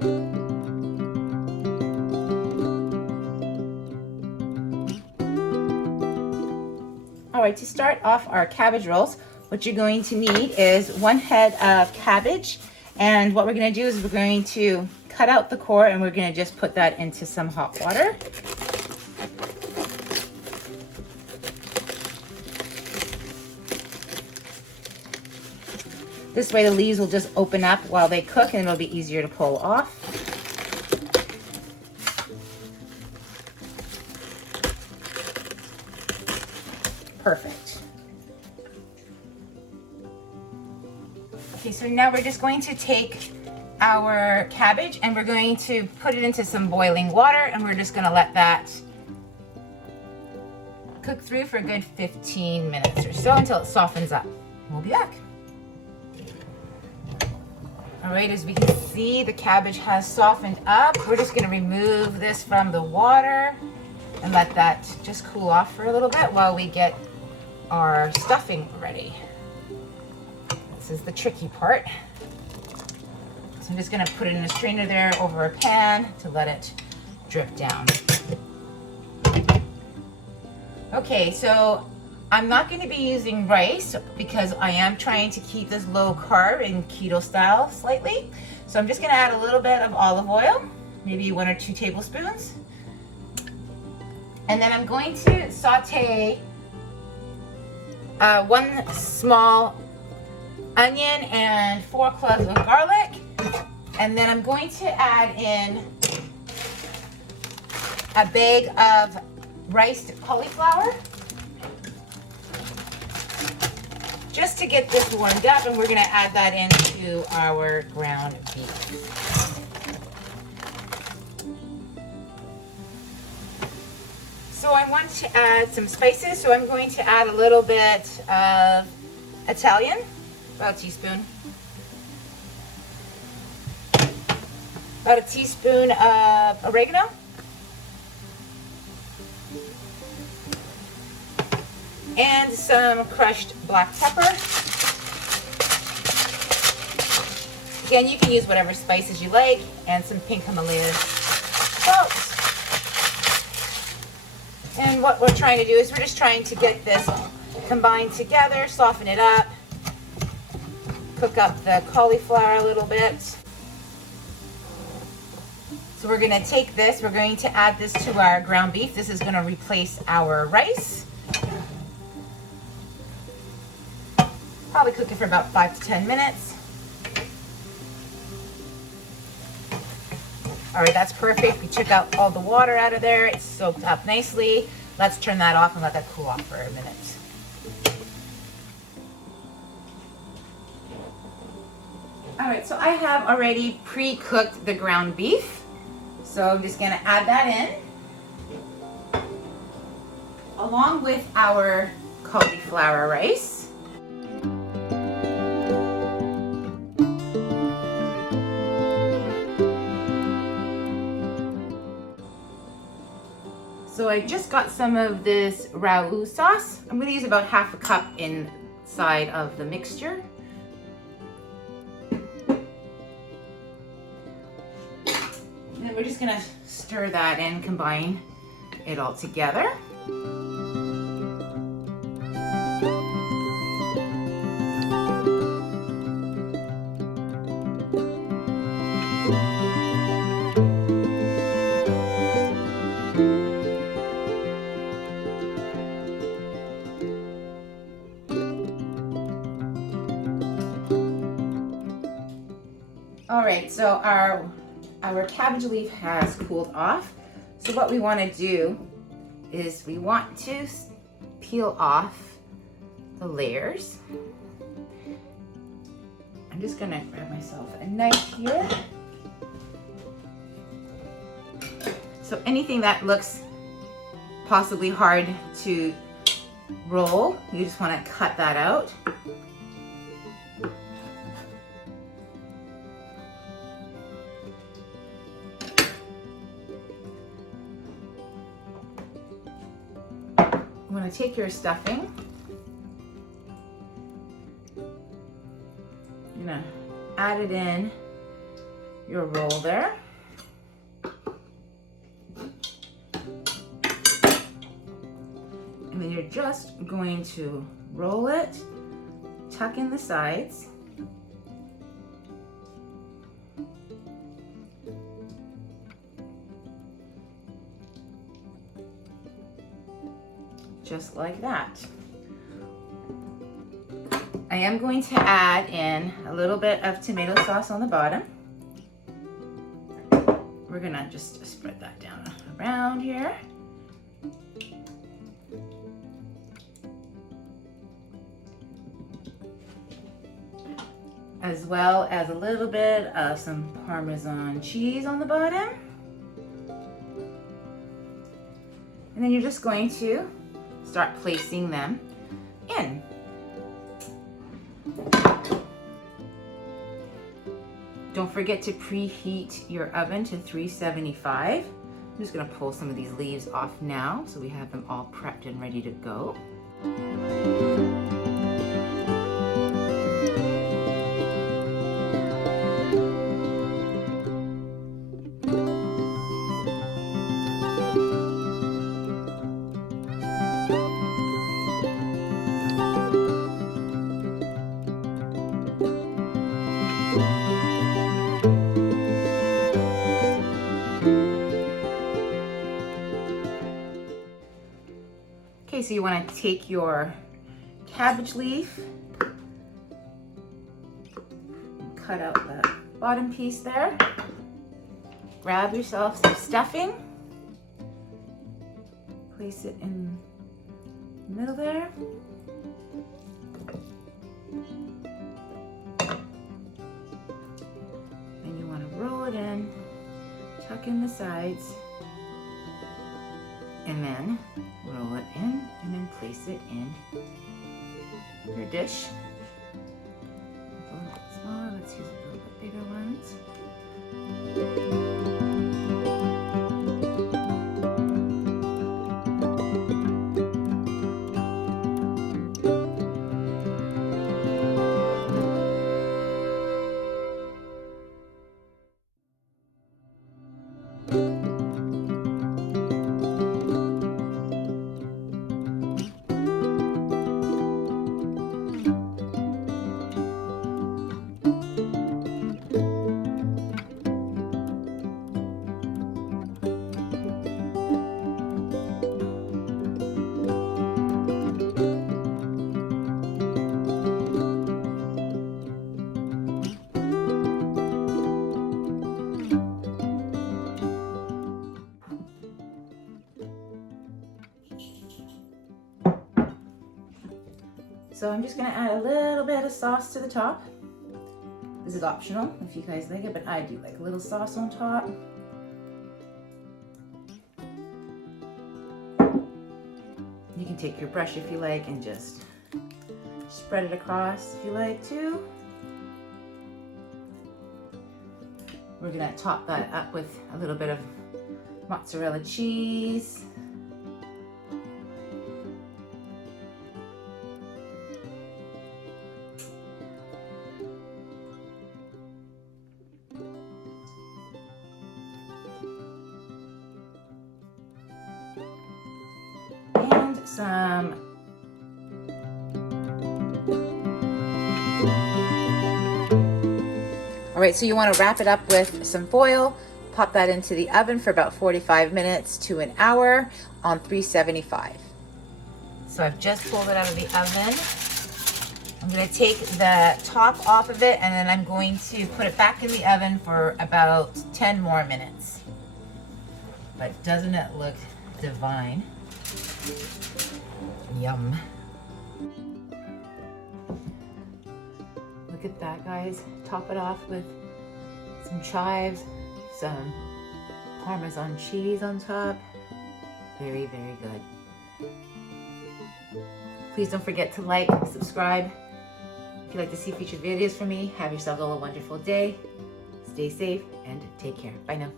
All right, to start off our cabbage rolls, what you're going to need is 1 head of cabbage. And what we're going to do is we're going to cut out the core and we're going to just put that into some hot water. This way the leaves will just open up while they cook and it'll be easier to pull off. Perfect. Okay, so now we're just going to take our cabbage and we're going to put it into some boiling water and we're just going to let that cook through for a good 15 minutes or so until it softens up. We'll be back. All right, as we can see, the cabbage has softened up. We're just going to remove this from the water and let that just cool off for a little bit while we get our stuffing ready. This is the tricky part. So I'm just going to put it in a strainer there over a pan to let it drip down. Okay, so I'm not going to be using rice because I am trying to keep this low carb and keto style slightly. So I'm just going to add a little bit of olive oil, maybe 1 or 2 tablespoons. And then I'm going to saute 1 small onion and 4 cloves of garlic. And then I'm going to add in a bag of riced cauliflower just to get this warmed up, and we're going to add that into our ground beef. So I want to add some spices, so I'm going to add a little bit of Italian, about a teaspoon. About a teaspoon of oregano. And some crushed black pepper. Again, you can use whatever spices you like, and some pink Himalayan salt. And what we're trying to do is we're just trying to get this combined together, soften it up, cook up the cauliflower a little bit. So we're going to take this, we're going to add this to our ground beef. This is going to replace our rice. Probably cook it for about 5 to 10 minutes. All right, that's perfect. We took out all the water out of there. It's soaked up nicely. Let's turn that off and let that cool off for a minute. All right, so I have already pre-cooked the ground beef. So I'm just gonna add that in, along with our cauliflower rice. So I just got some of this ragu sauce. I'm going to use about 1/2 cup inside of the mixture. And then we're just going to stir that in, combine it all together. All right, so our cabbage leaf has cooled off. So what we want to do is we want to peel off the layers. I'm just gonna grab myself a knife here. So anything that looks possibly hard to roll, you just want to cut that out. You want to take your stuffing, you're going to add it in your roll there. And then you're just going to roll it, tuck in the sides. Just like that. I am going to add in a little bit of tomato sauce on the bottom. We're gonna just spread that down around here. As well as a little bit of some Parmesan cheese on the bottom. And then you're just going to start placing them in. Don't forget to preheat your oven to 375. I'm just gonna pull some of these leaves off now so we have them all prepped and ready to go. Okay, so you want to take your cabbage leaf, cut out the bottom piece there, grab yourself some stuffing, place it in the middle there, and you want to roll it in, tuck in the sides, and then roll it in and then place it in your dish. It's a little bit smaller, let's use a little bit bigger ones. So I'm just gonna add a little bit of sauce to the top. This is optional if you guys like it, but I do like a little sauce on top. You can take your brush if you like and just spread it across if you like to. We're gonna top that up with a little bit of mozzarella cheese. And some all right, so you want to wrap it up with some foil, pop that into the oven for about 45 minutes to an hour on 375. So I've just pulled it out of the oven. I'm going to take the top off of it and then I'm going to put it back in the oven for about 10 more minutes. But doesn't it look divine? Yum. Look at that, guys. Top it off with some chives, some Parmesan cheese on top. Very, very good. Please don't forget to like, subscribe. If you'd like to see future videos from me, have yourself all a wonderful day. Stay safe and take care. Bye now.